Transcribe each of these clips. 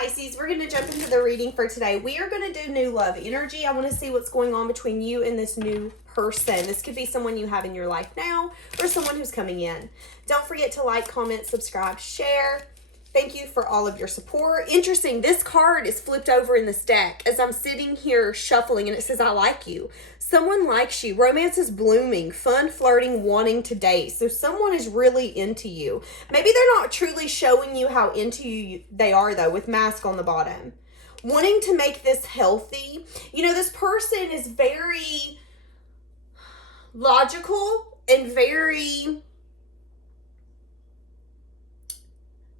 Pisces, we're going to jump into the reading for today. We are going to do new love energy. I want to see what's going on between you and this new person. This could be someone you have in your life now or someone who's coming in. Don't forget to like, comment, subscribe, share. Thank you for all of your support. Interesting, this card is flipped over in this deck as I'm sitting here shuffling and it says, I like you. Someone likes you. Romance is blooming. Fun, flirting, wanting to date. So someone is really into you. Maybe they're not truly showing you how into you they are though, with mask on the bottom. Wanting to make this healthy. You know, this person is very logical and very...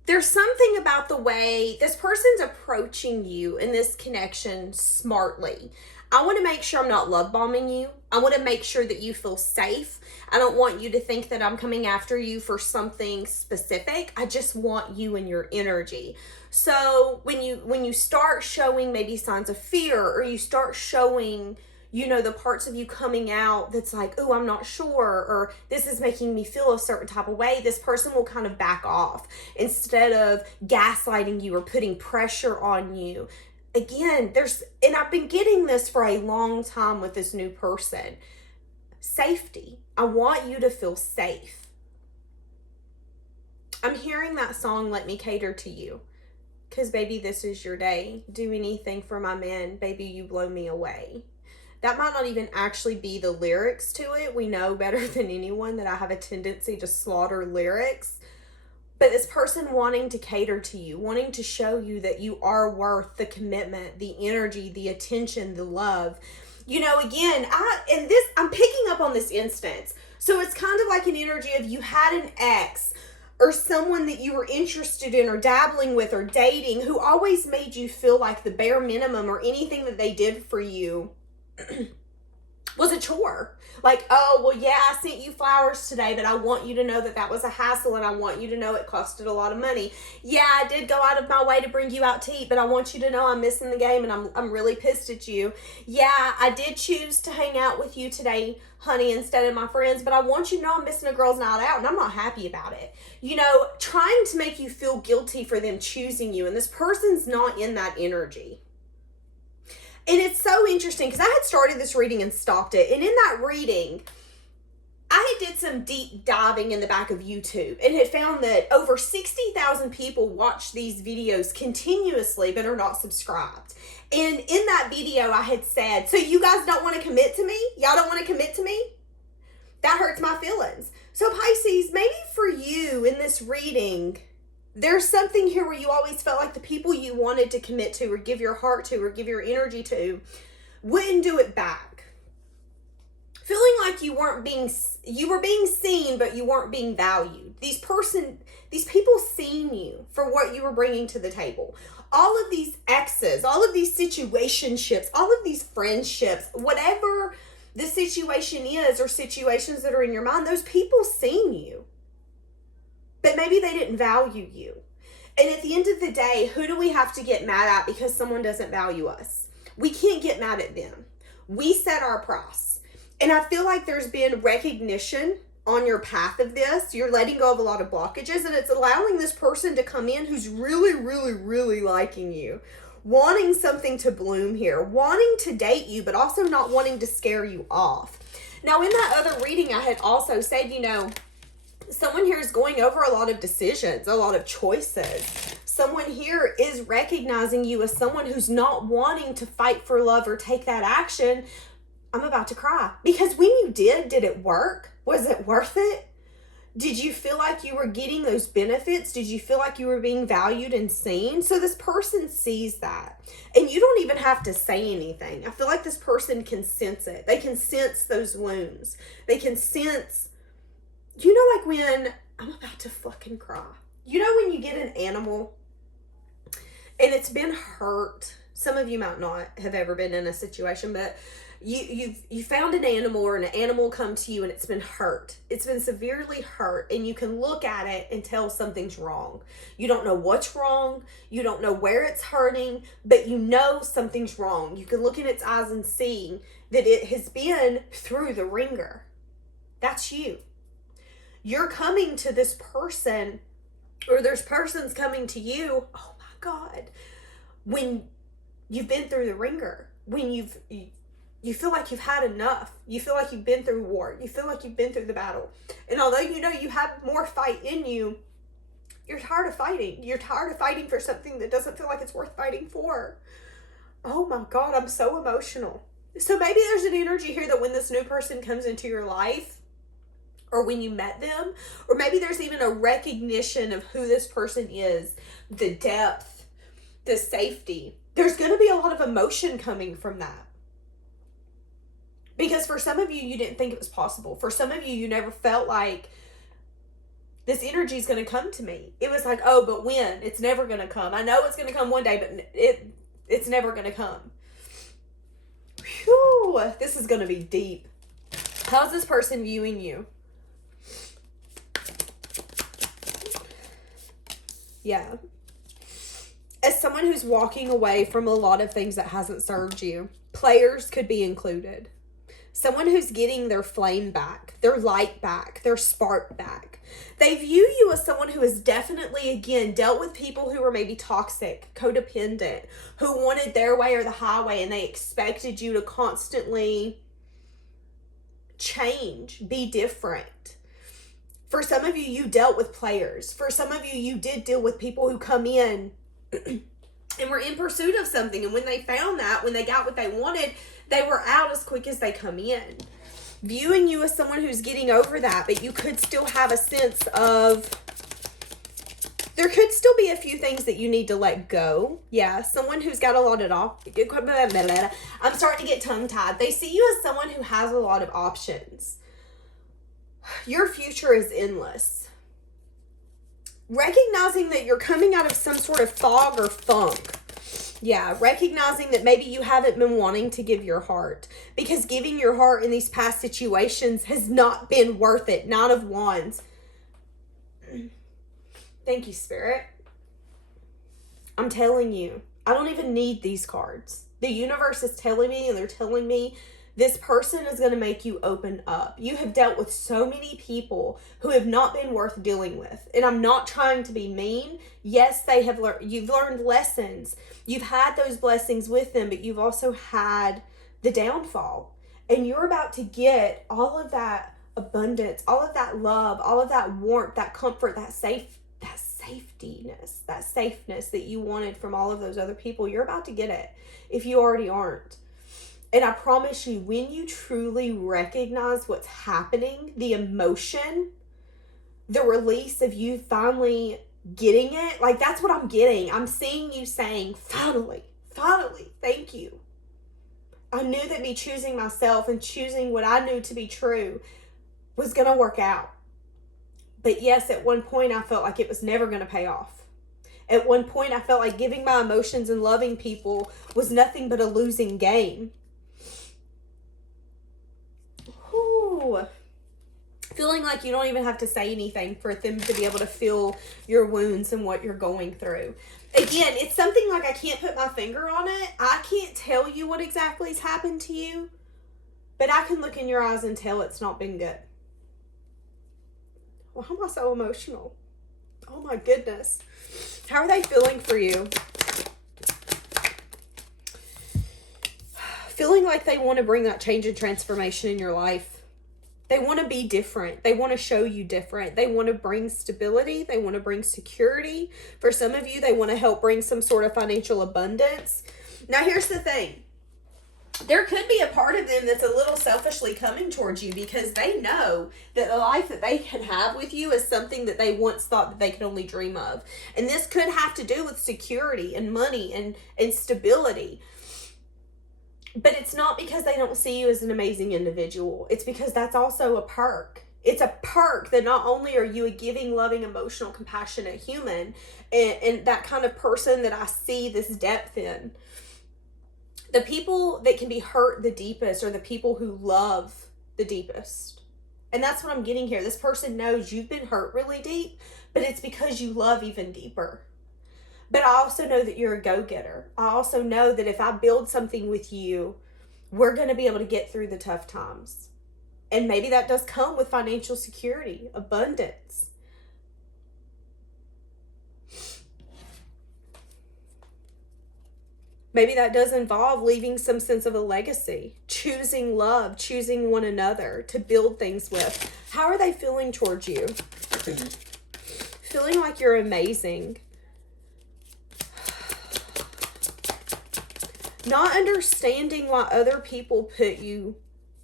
There's something about the way this person's approaching you in this connection smartly. I want to make sure I'm not love bombing you. I want to make sure that you feel safe. I don't want you to think that I'm coming after you for something specific. I just want you and your energy. So when you start showing maybe signs of fear, or you start showing, you know, the parts of you coming out that's like, oh, I'm not sure, or this is making me feel a certain type of way, this person will kind of back off instead of gaslighting you or putting pressure on you. Again, and I've been getting this for a long time with this new person. Safety. I want you to feel safe. I'm hearing that song, Let Me Cater to You. Because, baby, this is your day. Do anything for my man. Baby, you blow me away. That might not even actually be the lyrics to it. We know better than anyone that I have a tendency to slaughter lyrics. But this person wanting to cater to you, wanting to show you that you are worth the commitment, the energy, the attention, the love. You know, again, I'm picking up on this instance. So it's kind of like an energy of you had an ex or someone that you were interested in or dabbling with or dating who always made you feel like the bare minimum or anything that they did for you was a chore. Like, oh, well, yeah, I sent you flowers today, but I want you to know that that was a hassle, and I want you to know it costed a lot of money. Yeah, I did go out of my way to bring you out to eat, but I want you to know I'm missing the game, and I'm really pissed at you. Yeah, I did choose to hang out with you today, honey, instead of my friends, but I want you to know I'm missing a girl's night out, and I'm not happy about it. You know, trying to make you feel guilty for them choosing you, and this person's not in that energy. And it's so interesting because I had started this reading and stopped it. And in that reading, I did some deep diving in the back of YouTube and had found that over 60,000 people watch these videos continuously but are not subscribed. And in that video, I had said, so you guys don't want to commit to me? Y'all don't want to commit to me? That hurts my feelings. So Pisces, maybe for you in this reading, there's something here where you always felt like the people you wanted to commit to or give your heart to or give your energy to wouldn't do it back. Feeling like you were being seen, but you weren't being valued. These people seen you for what you were bringing to the table. All of these exes, all of these situationships, all of these friendships, whatever the situation is or situations that are in your mind, those people seen you. But maybe they didn't value you. And at the end of the day, who do we have to get mad at because someone doesn't value us? We can't get mad at them. We set our price. And I feel like there's been recognition on your path of this. You're letting go of a lot of blockages, and it's allowing this person to come in who's really, really, really liking you, wanting something to bloom here, wanting to date you, but also not wanting to scare you off. Now, in that other reading, I had also said, you know, someone here is going over a lot of decisions, a lot of choices. Someone here is recognizing you as someone who's not wanting to fight for love or take that action. I'm about to cry. Because when you did it work? Was it worth it? Did you feel like you were getting those benefits? Did you feel like you were being valued and seen? So this person sees that. And you don't even have to say anything. I feel like this person can sense it. They can sense those wounds. They can sense... You know, like when, I'm about to fucking cry. You know when you get an animal and it's been hurt. Some of you might not have ever been in a situation, but you found an animal or an animal come to you and it's been hurt. It's been severely hurt, and you can look at it and tell something's wrong. You don't know what's wrong. You don't know where it's hurting, but you know something's wrong. You can look in its eyes and see that it has been through the ringer. That's you. You're coming to this person, or there's persons coming to you, oh my God, when you've been through the ringer, when you feel like you've had enough, you feel like you've been through war, you feel like you've been through the battle, and although you know you have more fight in you, you're tired of fighting. You're tired of fighting for something that doesn't feel like it's worth fighting for. Oh my God, I'm so emotional. So maybe there's an energy here that when this new person comes into your life, or when you met them, or maybe there's even a recognition of who this person is, the depth, the safety. There's going to be a lot of emotion coming from that. Because for some of you, you didn't think it was possible. For some of you, you never felt like this energy is going to come to me. It was like, oh, but when? It's never going to come. I know it's going to come one day, but it's never going to come. Whew, this is going to be deep. How's this person viewing you? Yeah. As someone who's walking away from a lot of things that hasn't served you. Players could be included. Someone who's getting their flame back, their light back, their spark back. They view you as someone who has definitely, again, dealt with people who were maybe toxic, codependent, who wanted their way or the highway, and they expected you to constantly change, be different. For some of you, you dealt with players. For some of you, you did deal with people who come in and were in pursuit of something. And when they found that, when they got what they wanted, they were out as quick as they come in. Viewing you as someone who's getting over that, but you could still have a sense of, there could still be a few things that you need to let go. Yeah, someone who's got a lot of, I'm starting to get tongue-tied. They see you as someone who has a lot of options. Your future is endless. Recognizing that you're coming out of some sort of fog or funk. Yeah, recognizing that maybe you haven't been wanting to give your heart. Because giving your heart in these past situations has not been worth it. Nine of Wands. Thank you, Spirit. I'm telling you, I don't even need these cards. The universe is telling me, and they're telling me, this person is going to make you open up. You have dealt with so many people who have not been worth dealing with. And I'm not trying to be mean. Yes, they have you've learned lessons. You've had those blessings with them, but you've also had the downfall. And you're about to get all of that abundance, all of that love, all of that warmth, that comfort, that safetyness, that safeness that you wanted from all of those other people. You're about to get it if you already aren't. And I promise you, when you truly recognize what's happening, the emotion, the release of you finally getting it, like that's what I'm getting. I'm seeing you saying, finally, thank you. I knew that me choosing myself and choosing what I knew to be true was going to work out. But yes, at one point I felt like it was never going to pay off. At one point I felt like giving my emotions and loving people was nothing but a losing game. Ooh. Feeling like you don't even have to say anything for them to be able to feel your wounds and what you're going through. Again, it's something like I can't put my finger on it. I can't tell you what exactly has happened to you, but I can look in your eyes and tell it's not been good. Why am I so emotional? Oh my goodness. How are they feeling for you? Feeling like they want to bring that change and transformation in your life. They want to be different. They want to show you different. They want to bring stability. They want to bring security. For some of you, they want to help bring some sort of financial abundance. Now, here's the thing. There could be a part of them that's a little selfishly coming towards you because they know that the life that they can have with you is something that they once thought that they could only dream of. And this could have to do with security and money and stability. But it's not because they don't see you as an amazing individual. It's because that's also a perk. It's a perk that not only are you a giving, loving, emotional, compassionate human and that kind of person that I see this depth in. The people that can be hurt the deepest are the people who love the deepest. And that's what I'm getting here. This person knows you've been hurt really deep, but it's because you love even deeper. But I also know that you're a go-getter. I also know that if I build something with you, we're going to be able to get through the tough times. And maybe that does come with financial security, abundance. Maybe that does involve leaving some sense of a legacy, choosing love, choosing one another to build things with. How are they feeling towards you? Feeling like you're amazing. Not understanding why other people put you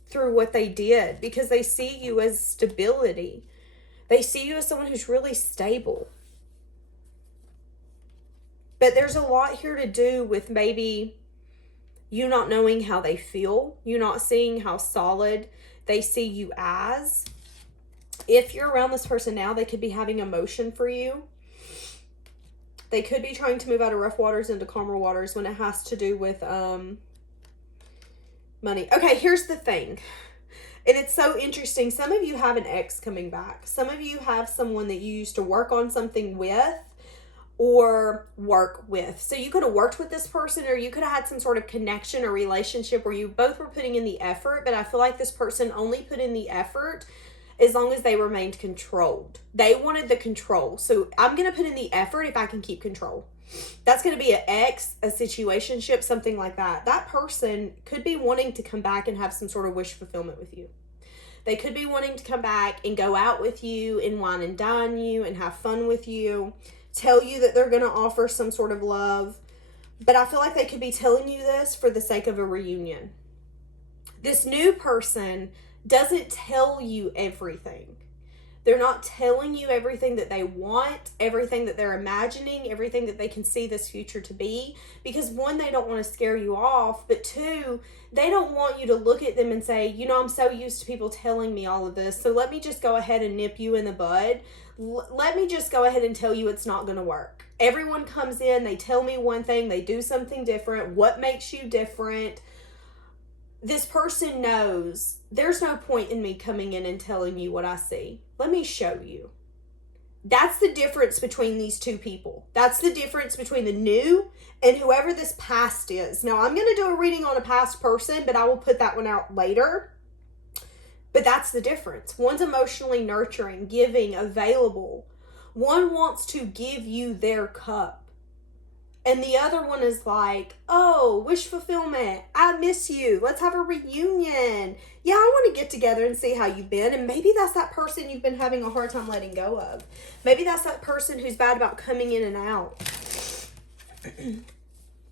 through what they did, because they see you as stability. They see you as someone who's really stable. But there's a lot here to do with maybe you not knowing how they feel, you not seeing how solid they see you as. If you're around this person now, they could be having emotion for you. They could be trying to move out of rough waters into calmer waters when it has to do with money. Okay, here's the thing. And it's so interesting. Some of you have an ex coming back. Some of you have someone that you used to work on something with or work with. So you could have worked with this person, or you could have had some sort of connection or relationship where you both were putting in the effort, but I feel like this person only put in the effort as long as they remained controlled. They wanted the control. So I'm going to put in the effort if I can keep control. That's going to be an ex, a situationship, something like that. That person could be wanting to come back and have some sort of wish fulfillment with you. They could be wanting to come back and go out with you and wine and dine you and have fun with you, tell you that they're going to offer some sort of love. But I feel like they could be telling you this for the sake of a reunion. This new person doesn't tell you everything. They're not telling you everything that they want, everything that they're imagining, everything that they can see this future to be. Because one, they don't want to scare you off. But two, they don't want you to look at them and say, you know, I'm so used to people telling me all of this, so let me just go ahead and nip you in the bud. Let me just go ahead and tell you it's not going to work. Everyone comes in, they tell me one thing, they do something different. What makes you different? This person knows there's no point in me coming in and telling you what I see. Let me show you. That's the difference between these two people. That's the difference between the new and whoever this past is. Now, I'm going to do a reading on a past person, but I will put that one out later. But that's the difference. One's emotionally nurturing, giving, available. One wants to give you their cup. And the other one is like, oh, wish fulfillment. I miss you. Let's have a reunion. Yeah, I want to get together and see how you've been. And maybe that's that person you've been having a hard time letting go of. Maybe that's that person who's bad about coming in and out.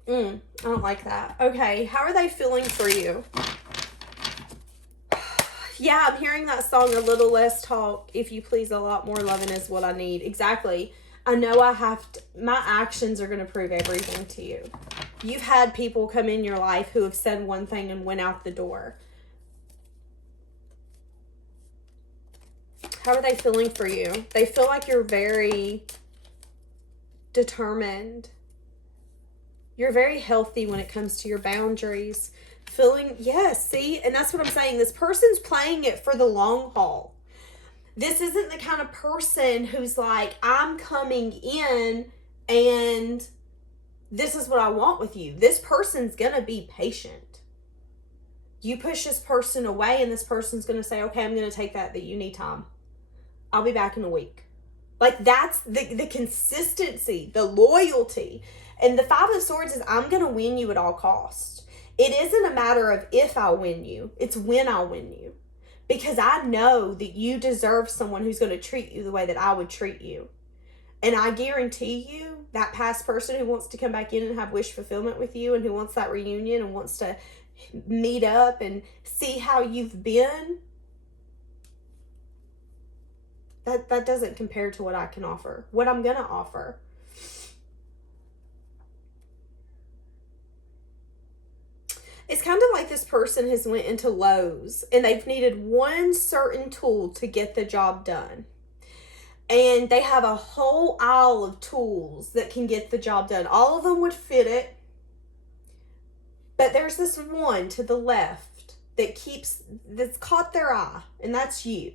I don't like that. Okay, how are they feeling for you? Yeah, I'm hearing that song, a little less talk, if you please, a lot more loving is what I need. Exactly. I know I have to, my actions are going to prove everything to you. You've had people come in your life who have said one thing and went out the door. How are they feeling for you? They feel like you're very determined. You're very healthy when it comes to your boundaries. Feeling, yes, see? And that's what I'm saying. This person's playing it for the long haul. This isn't the kind of person who's like, I'm coming in and this is what I want with you. This person's going to be patient. You push this person away and this person's going to say, okay, I'm going to take that you need time. I'll be back in a week. Like, that's the consistency, the loyalty. And the Five of Swords is, I'm going to win you at all costs. It isn't a matter of if I win you. It's when I win you. Because I know that you deserve someone who's going to treat you the way that I would treat you. And I guarantee you, that past person who wants to come back in and have wish fulfillment with you and who wants that reunion and wants to meet up and see how you've been, that doesn't compare to what I can offer, what I'm going to offer. It's kind of like this person has went into Lowe's and they've needed one certain tool to get the job done. And they have a whole aisle of tools that can get the job done. All of them would fit it. But there's this one to the left that's caught their eye, and that's you.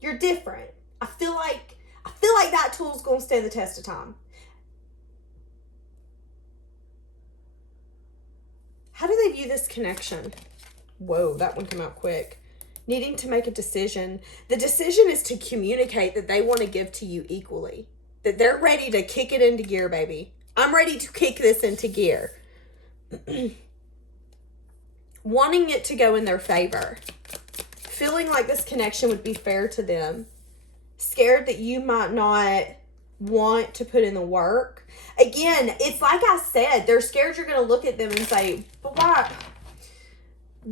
You're different. I feel like that tool's going to stand the test of time. How do they view this connection? Whoa, that one came out quick. Needing to make a decision. The decision is to communicate that they want to give to you equally. That they're ready to kick it into gear, baby. I'm ready to kick this into gear. Wanting it to go in their favor. Feeling like this connection would be fair to them. Scared that you might not want to put in the work. Again, it's like I said, they're scared you're going to look at them and say, but why?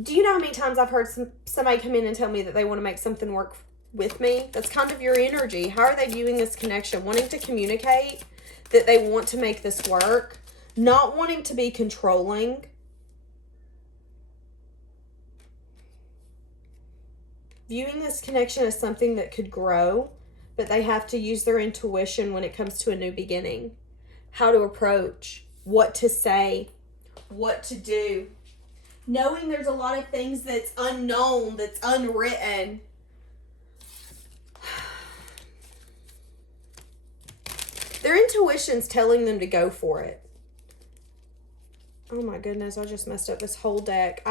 Do you know how many times I've heard somebody come in and tell me that they want to make something work with me? That's kind of your energy. How are they viewing this connection? Wanting to communicate that they want to make this work. Not wanting to be controlling. Viewing this connection as something that could grow, but they have to use their intuition when it comes to a new beginning. How to approach, what to say, what to do. Knowing there's a lot of things that's unknown, that's unwritten. Their intuition's telling them to go for it. Oh my goodness, I just messed up this whole deck.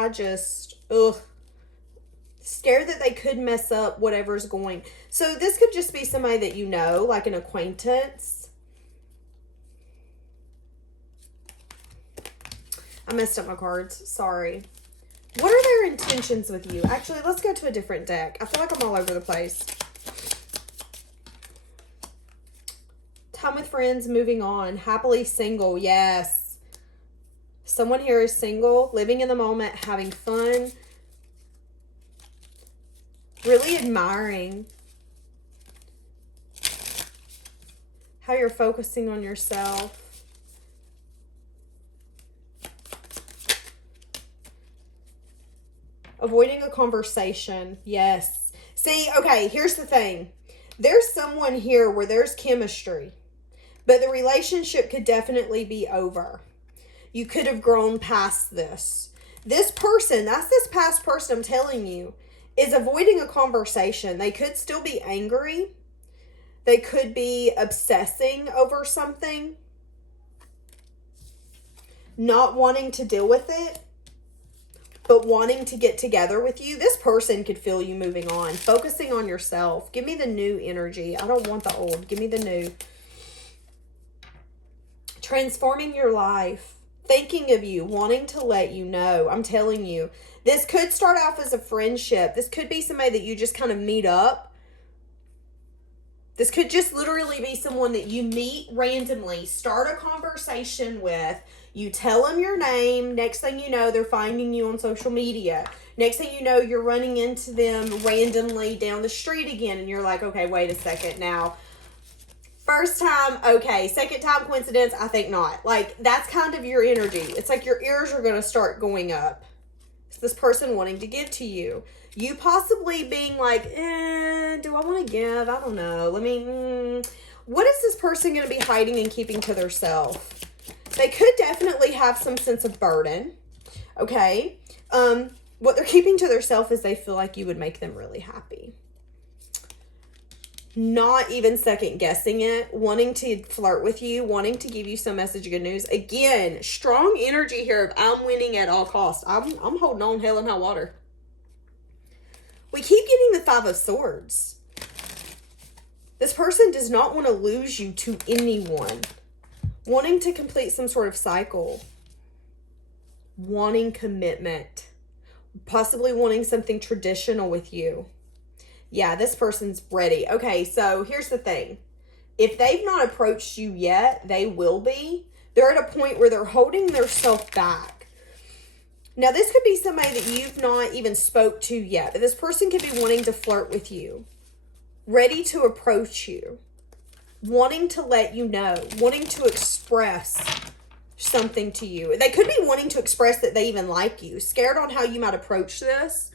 Scared that they could mess up whatever's going. So this could just be somebody that you know, like an acquaintance. I messed up my cards. Sorry. What are their intentions with you? Actually, let's go to a different deck. I feel like I'm all over the place. Time with friends, moving on. Happily single, yes. Someone here is single, living in the moment, having fun. Really admiring how you're focusing on yourself. Avoiding a conversation. Yes. See, okay, here's the thing. There's someone here where there's chemistry, but the relationship could definitely be over. You could have grown past this. This person, that's this past person I'm telling you, is avoiding a conversation. They could still be angry. They could be obsessing over something. Not wanting to deal with it, but wanting to get together with you. This person could feel you moving on. Focusing on yourself. Give me the new energy. I don't want the old. Give me the new. Transforming your life. Thinking of you. Wanting to let you know. I'm telling you. This could start off as a friendship. This could be somebody that you just kind of meet up. This could just literally be someone that you meet randomly, start a conversation with. You tell them your name. Next thing you know, they're finding you on social media. Next thing you know, you're running into them randomly down the street again. And you're like, okay, wait a second now. First time, okay. Second time, coincidence? I think not. Like, that's kind of your energy. It's like your ears are going to start going up. It's this person wanting to give to you. You possibly being like, do I want to give? I don't know. What is this person going to be hiding and keeping to themselves? They could definitely have some sense of burden. Okay. What they're keeping to themselves is they feel like you would make them really happy. Not even second guessing it, wanting to flirt with you, wanting to give you some message of good news. Again, strong energy here of I'm winning at all costs. I'm holding on hell and high water. We keep getting the Five of Swords. This person does not want to lose you to anyone. Wanting to complete some sort of cycle. Wanting commitment. Possibly wanting something traditional with you. Yeah, this person's ready. Okay, so here's the thing. If they've not approached you yet, they will be. They're at a point where they're holding themselves back. Now, this could be somebody that you've not even spoke to yet. But this person could be wanting to flirt with you. Ready to approach you. Wanting to let you know. Wanting to express something to you. They could be wanting to express that they even like you. Scared on how you might approach this.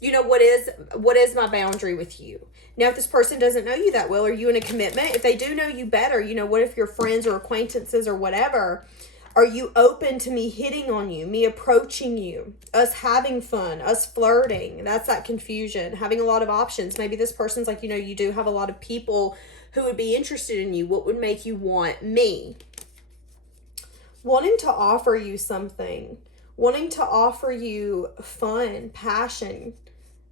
You know, what is my boundary with you? Now, if this person doesn't know you that well, are you in a commitment? If they do know you better, you know, what if you're friends or acquaintances or whatever? Are you open to me hitting on you, me approaching you, us having fun, us flirting? That's that confusion, having a lot of options. Maybe this person's like, you know, you do have a lot of people who would be interested in you. What would make you want me? Wanting to offer you something. Wanting to offer you fun, passion,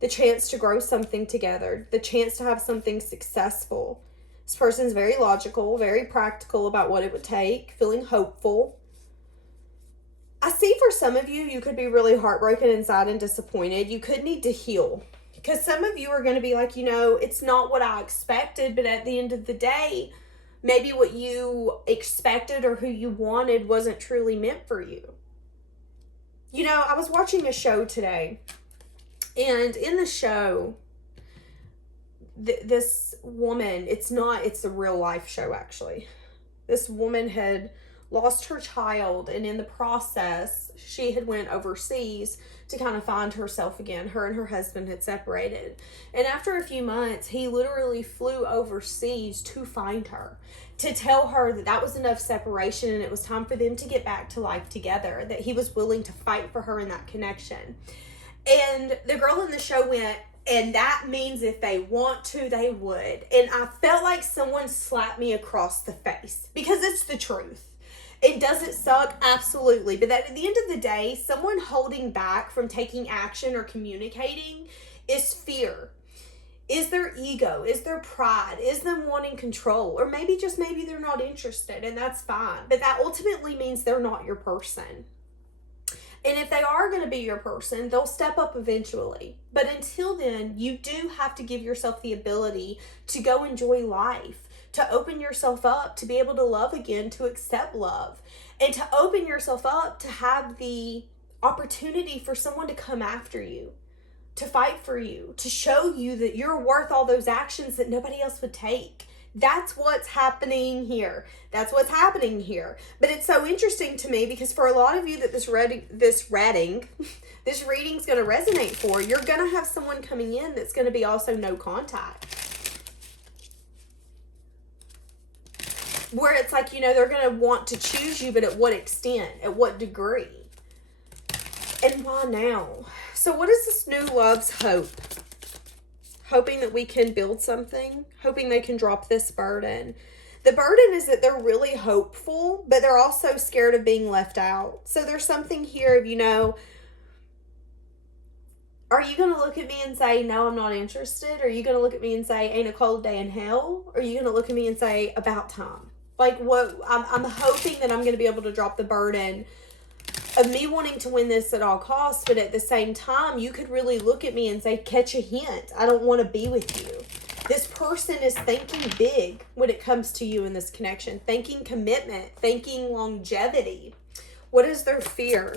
the chance to grow something together, the chance to have something successful. This person's very logical, very practical about what it would take, feeling hopeful. I see for some of you, you could be really heartbroken inside and disappointed. You could need to heal. Because some of you are going to be like, it's not what I expected, but at the end of the day, maybe what you expected or who you wanted wasn't truly meant for you. I was watching a show today, and in the show, this woman, it's a real life show actually. This woman had lost her child, and in the process, she had went overseas to kind of find herself again. Her and her husband had separated. And after a few months, he literally flew overseas to find her, to tell her that that was enough separation and it was time for them to get back to life together, that he was willing to fight for her in that connection. And the girl in the show went, and that means if they want to, they would. And I felt like someone slapped me across the face, because it's the truth. It doesn't suck, absolutely. But at the end of the day, someone holding back from taking action or communicating is fear. Is their ego? Is their pride? Is them wanting control? Or maybe they're not interested, and that's fine. But that ultimately means they're not your person. And if they are going to be your person, they'll step up eventually. But until then, you do have to give yourself the ability to go enjoy life, to open yourself up, to be able to love again, to accept love, and to open yourself up to have the opportunity for someone to come after you, to fight for you, to show you that you're worth all those actions that nobody else would take. That's what's happening here. That's what's happening here. But it's so interesting to me, because for a lot of you that this reading's going to resonate for, you're going to have someone coming in that's going to be also no contact. Where it's like, they're going to want to choose you, but at what extent? At what degree? And why now? So what is this new love's hope? Hoping that we can build something. Hoping they can drop this burden. The burden is that they're really hopeful, but they're also scared of being left out. So there's something here of, are you going to look at me and say, no, I'm not interested? Are you going to look at me and say, ain't a cold day in hell? Or are you going to look at me and say, about time? Like, what? I'm hoping that I'm going to be able to drop the burden of me wanting to win this at all costs, but at the same time, you could really look at me and say, catch a hint. I don't want to be with you. This person is thinking big when it comes to you in this connection, thinking commitment, thinking longevity. What is their fear?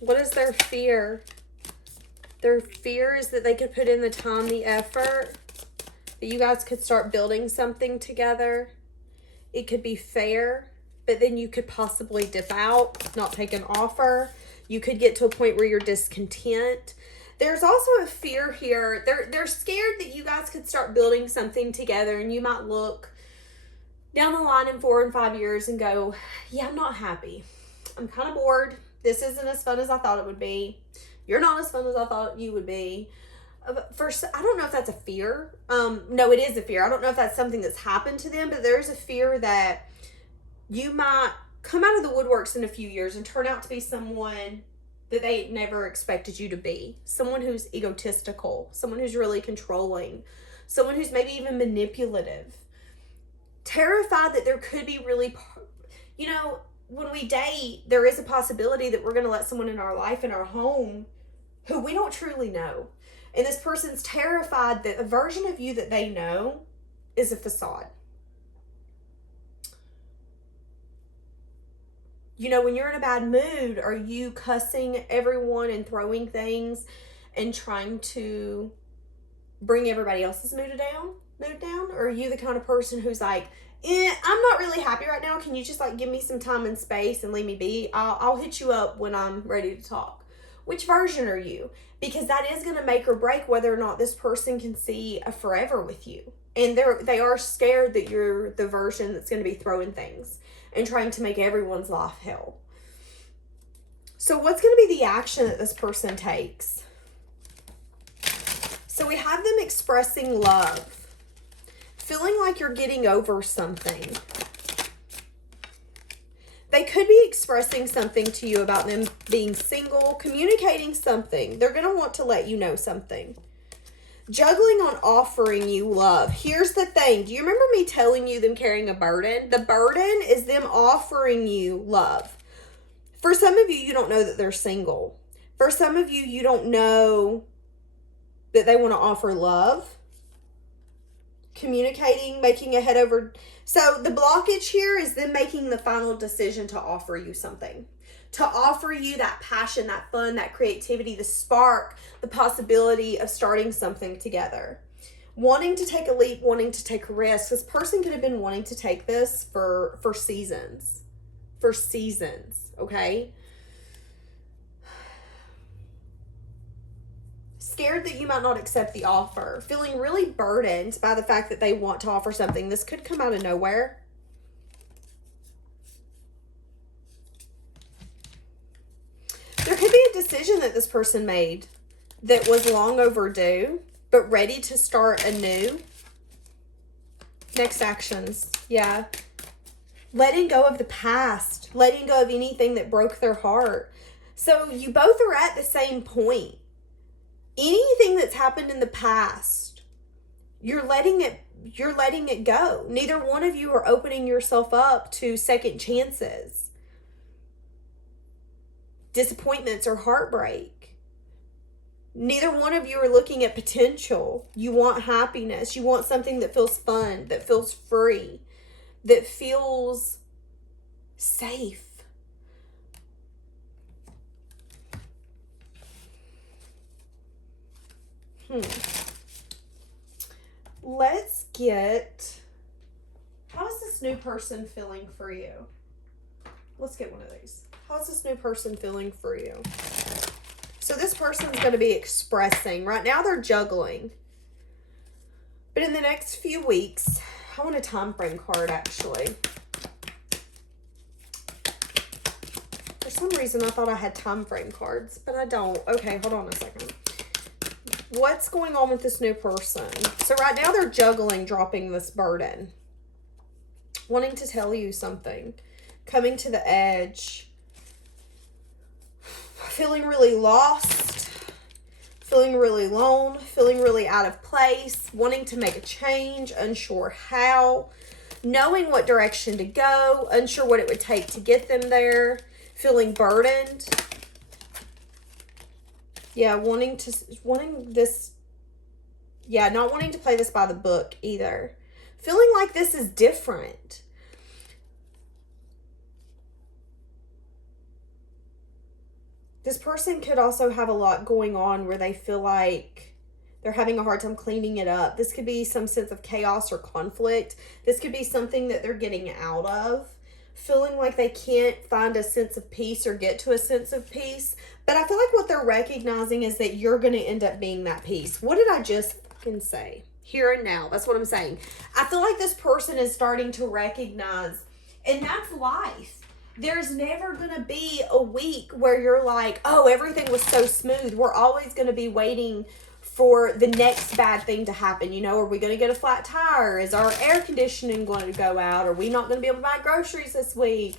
What is their fear? Their fear is that they could put in the time, the effort, that you guys could start building something together. It could be fair, but then you could possibly dip out, not take an offer. You could get to a point where you're discontent. There's also a fear here. They're scared that you guys could start building something together, and you might look down the line in 4 and 5 years and go, yeah, I'm not happy. I'm kind of bored. This isn't as fun as I thought it would be. You're not as fun as I thought you would be. First, I don't know if that's a fear. No, it is a fear. I don't know if that's something that's happened to them, but there's a fear that you might come out of the woodworks in a few years and turn out to be someone that they never expected you to be. Someone who's egotistical, someone who's really controlling, someone who's maybe even manipulative. Terrified that there could be really, when we date, there is a possibility that we're going to let someone in our life, in our home, who we don't truly know. And this person's terrified that the version of you that they know is a facade. When you're in a bad mood, are you cussing everyone and throwing things and trying to bring everybody else's mood down? Or are you the kind of person who's like, I'm not really happy right now. Can you just give me some time and space and leave me be? I'll hit you up when I'm ready to talk. Which version are you? Because that is going to make or break whether or not this person can see a forever with you. And they are scared that you're the version that's going to be throwing things and trying to make everyone's life hell. So what's going to be the action that this person takes? So we have them expressing love, feeling like you're getting over something. They could be expressing something to you about them being single, communicating something. They're going to want to let you know something. Juggling on offering you love. Here's the thing. Do you remember me telling you them carrying a burden? The burden is them offering you love. For some of you, you don't know that they're single. For some of you, you don't know that they want to offer love. Communicating, making a head over. So the blockage here is them making the final decision to offer you something. To offer you that passion, that fun, that creativity, the spark, the possibility of starting something together. Wanting to take a leap, wanting to take a risk. This person could have been wanting to take this for seasons. For seasons, okay? Scared that you might not accept the offer. Feeling really burdened by the fact that they want to offer something. This could come out of nowhere. There could be a decision that this person made that was long overdue, but ready to start anew. Next actions. Yeah. Letting go of the past. Letting go of anything that broke their heart. So you both are at the same point. Anything that's happened in the past, you're letting it go. Neither one of you are opening yourself up to second chances, disappointments, or heartbreak. Neither one of you are looking at potential. You want happiness. You want something that feels fun, that feels free, that feels safe. Let's get, how is this new person feeling for you? Let's get one of these. How is this new person feeling for you? So this person's going to be expressing. Right now they're juggling. But in the next few weeks, I want a time frame card actually. For some reason I thought I had time frame cards, but I don't. Okay, hold on a second. What's going on with this new person? So right now they're juggling, dropping this burden. Wanting to tell you something. Coming to the edge. Feeling really lost. Feeling really alone. Feeling really out of place. Wanting to make a change. Unsure how. Knowing what direction to go. Unsure what it would take to get them there. Feeling burdened. Yeah, not wanting to play this by the book either. Feeling like this is different. This person could also have a lot going on where they feel like they're having a hard time cleaning it up. This could be some sense of chaos or conflict. This could be something that they're getting out of. Feeling like they can't find a sense of peace or get to a sense of peace. But I feel like what they're recognizing is that you're going to end up being that peace. What did I just fucking say? Here and now. That's what I'm saying. I feel like this person is starting to recognize, and that's life. There's never going to be a week where you're like, oh, everything was so smooth. We're always going to be waiting for the next bad thing to happen. You know, are we going to get a flat tire? Is our air conditioning going to go out? Are we not going to be able to buy groceries this week?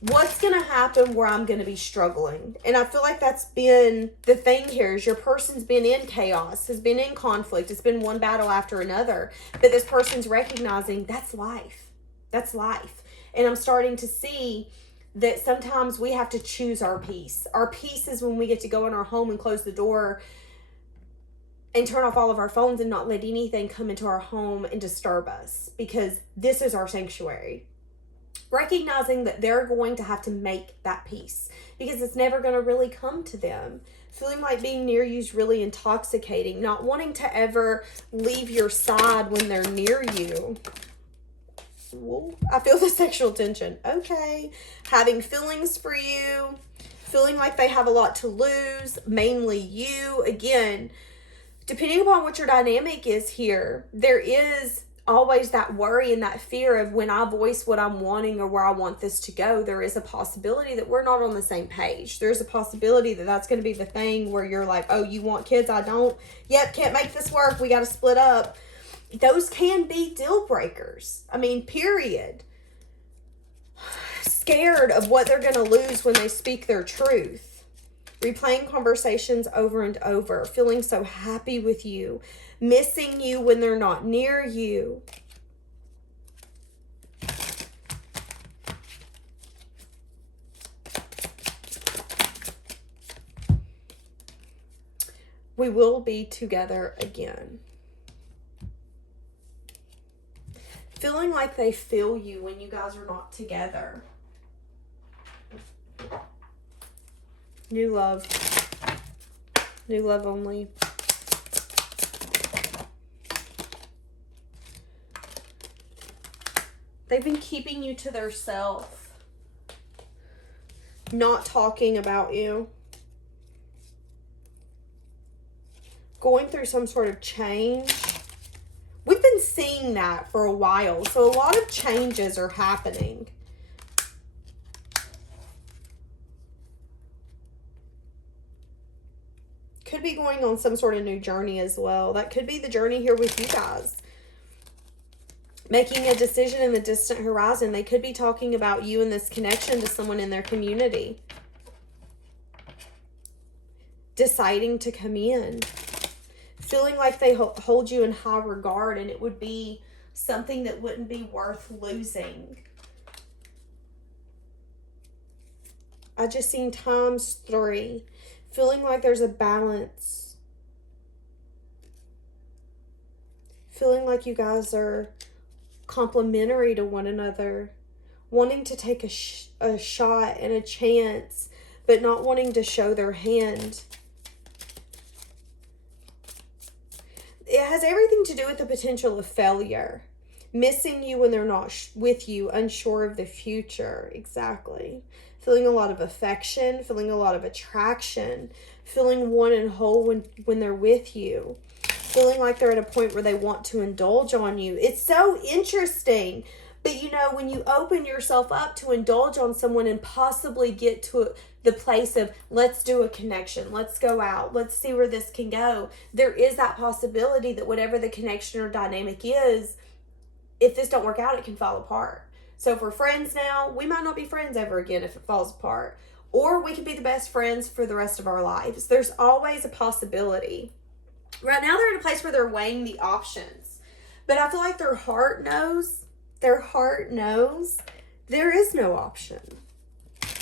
What's going to happen where I'm going to be struggling? And I feel like that's been the thing here is your person's been in chaos, has been in conflict. It's been one battle after another. But this person's recognizing that's life. That's life. And I'm starting to see that sometimes we have to choose our peace. Our peace is when we get to go in our home and close the door and turn off all of our phones and not let anything come into our home and disturb us, because this is our sanctuary. Recognizing that they're going to have to make that peace because it's never going to really come to them. Feeling like being near you is really intoxicating. Not wanting to ever leave your side when they're near you. Ooh, I feel the sexual tension. Okay. Having feelings for you. Feeling like they have a lot to lose. Mainly you. Again, depending upon what your dynamic is here, there is always that worry and that fear of when I voice what I'm wanting or where I want this to go, there is a possibility that we're not on the same page. There's a possibility that that's going to be the thing where you're like, oh, you want kids? I don't. Yep, can't make this work. We got to split up. Those can be deal breakers. I mean, period. Scared of what they're going to lose when they speak their truth. replaying conversations over and over, feeling so happy with you, missing you when they're not near you. We will be together again. Feeling like they feel you when you guys are not together. New love. New love only. They've been keeping you to themselves. Not talking about you. Going through some sort of change. We've been seeing that for a while. So a lot of changes are happening. Could be going on some sort of new journey as well. That could be the journey here with you guys. Making a decision in the distant horizon. They could be talking about you and this connection to someone in their community. Deciding to come in. Feeling like they hold you in high regard, and it would be something that wouldn't be worth losing. I just seen ×3. Feeling like there's a balance. Feeling like you guys are complementary to one another. Wanting to take a shot and a chance, but not wanting to show their hand. It has everything to do with the potential of failure. Missing you when they're not with you, unsure of the future. Exactly. Feeling a lot of affection, feeling a lot of attraction, feeling one and whole when they're with you. Feeling like they're at a point where they want to indulge on you. It's so interesting. But you know, when you open yourself up to indulge on someone and possibly get to the place of, let's do a connection, let's go out, let's see where this can go, there is that possibility that whatever the connection or dynamic is, if this don't work out, it can fall apart. So if we're friends now, we might not be friends ever again if it falls apart. Or we could be the best friends for the rest of our lives. There's always a possibility. Right now they're in a place where they're weighing the options. But I feel like their heart knows there is no option.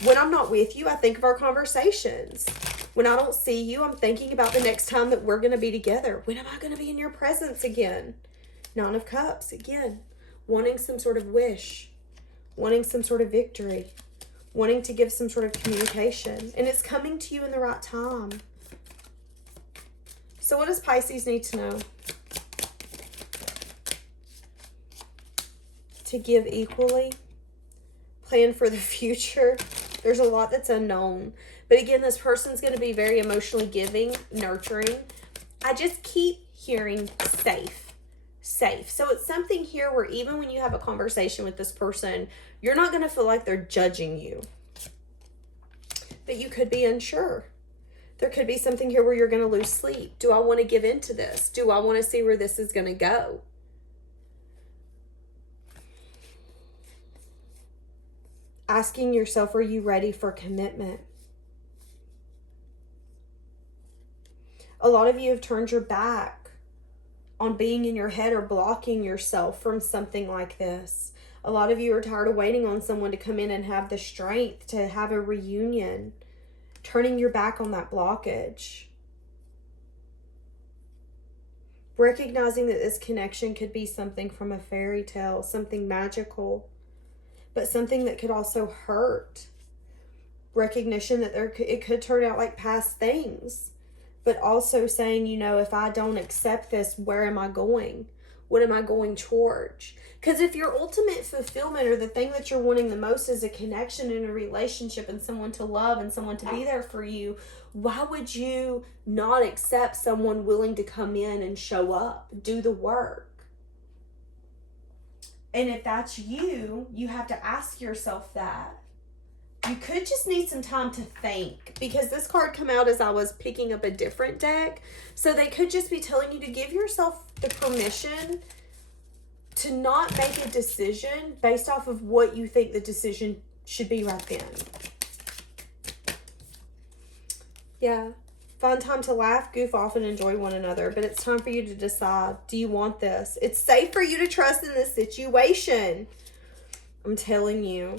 When I'm not with you, I think of our conversations. When I don't see you, I'm thinking about the next time that we're going to be together. When am I going to be in your presence again? 9 of Cups, again. Wanting some sort of wish. Wanting some sort of victory. Wanting to give some sort of communication. And it's coming to you in the right time. So what does Pisces need to know? To give equally. Plan for the future. There's a lot that's unknown. But again, this person's going to be very emotionally giving, nurturing. I just keep hearing safe. Safe. So it's something here where even when you have a conversation with this person, you're not going to feel like they're judging you. But you could be unsure. There could be something here where you're going to lose sleep. Do I want to give into this? Do I want to see where this is going to go? Asking yourself, are you ready for commitment? A lot of you have turned your back on being in your head or blocking yourself from something like this. A lot of you are tired of waiting on someone to come in and have the strength to have a reunion. Turning your back on that blockage. Recognizing that this connection could be something from a fairy tale, something magical, but something that could also hurt. Recognition that it could turn out like past things, but also saying, you know, if I don't accept this, where am I going? What am I going towards? Because if your ultimate fulfillment or the thing that you're wanting the most is a connection in a relationship and someone to love and someone to be there for you, why would you not accept someone willing to come in and show up, do the work? And if that's you, you have to ask yourself that. You could just need some time to think, because this card came out as I was picking up a different deck. So they could just be telling you to give yourself the permission to not make a decision based off of what you think the decision should be right then. Yeah. Find time to laugh, goof off, and enjoy one another. But it's time for you to decide, do you want this? It's safe for you to trust in this situation. I'm telling you.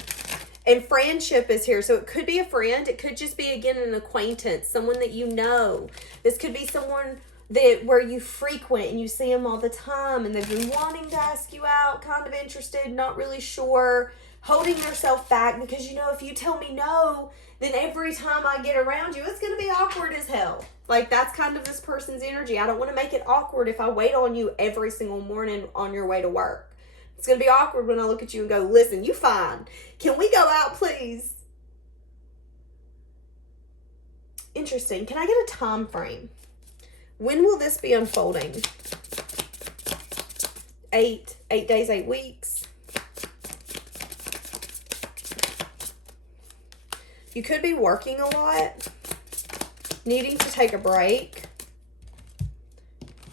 And friendship is here. So it could be a friend. It could just be, again, an acquaintance. Someone that you know. This could be someone that where you frequent and you see them all the time. And they've been wanting to ask you out. Kind of interested. Not really sure. Holding yourself back. Because, you know, if you tell me no, then every time I get around you, it's going to be awkward as hell. Like, that's kind of this person's energy. I don't want to make it awkward if I wait on you every single morning on your way to work. It's going to be awkward when I look at you and go, listen, you fine. Can we go out, please? Interesting. Can I get a time frame? When will this be unfolding? 8 days, 8 weeks. You could be working a lot, needing to take a break,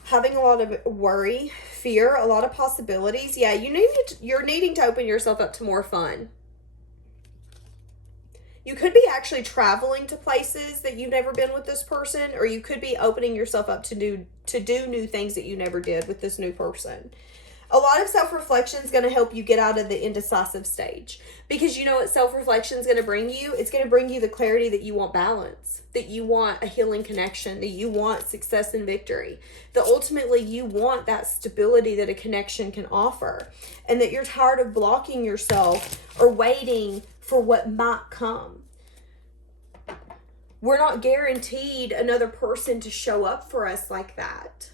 having a lot of worry, fear, a lot of possibilities. Yeah, you're needing to open yourself up to more fun. You could be actually traveling to places that you've never been with this person, or you could be opening yourself up to do new things that you never did with this new person. A lot of self-reflection is going to help you get out of the indecisive stage, because you know what self-reflection is going to bring you? It's going to bring you the clarity that you want balance, that you want a healing connection, that you want success and victory, that ultimately you want that stability that a connection can offer, and that you're tired of blocking yourself or waiting for what might come. We're not guaranteed another person to show up for us like that.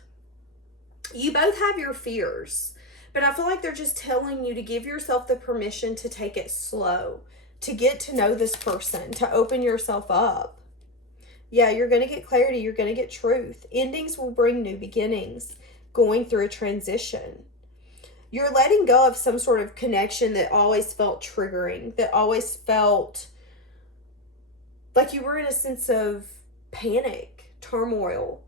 You both have your fears, but I feel like they're just telling you to give yourself the permission to take it slow, to get to know this person, to open yourself up. Yeah, you're going to get clarity. You're going to get truth. Endings will bring new beginnings, going through a transition. You're letting go of some sort of connection that always felt triggering, that always felt like you were in a sense of panic, turmoil.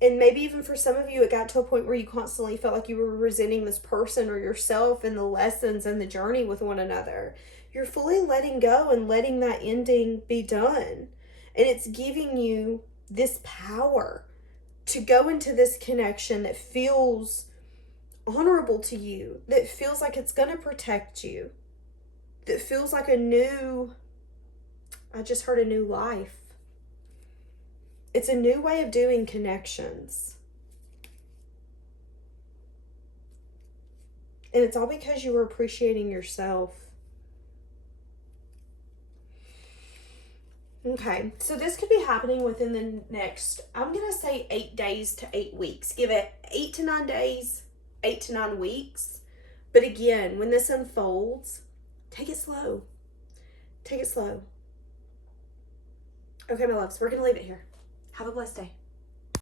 And maybe even for some of you, it got to a point where you constantly felt like you were resenting this person or yourself and the lessons and the journey with one another. You're fully letting go and letting that ending be done. And it's giving you this power to go into this connection that feels honorable to you, that feels like it's going to protect you, that feels like I just heard a new life. It's a new way of doing connections. And it's all because you were appreciating yourself. Okay, so this could be happening within the next, I'm going to say 8 days to 8 weeks. Give it 8 to 9 days, 8 to 9 weeks. But again, when this unfolds, take it slow. Take it slow. Okay, my loves, we're going to leave it here. Have a blessed day.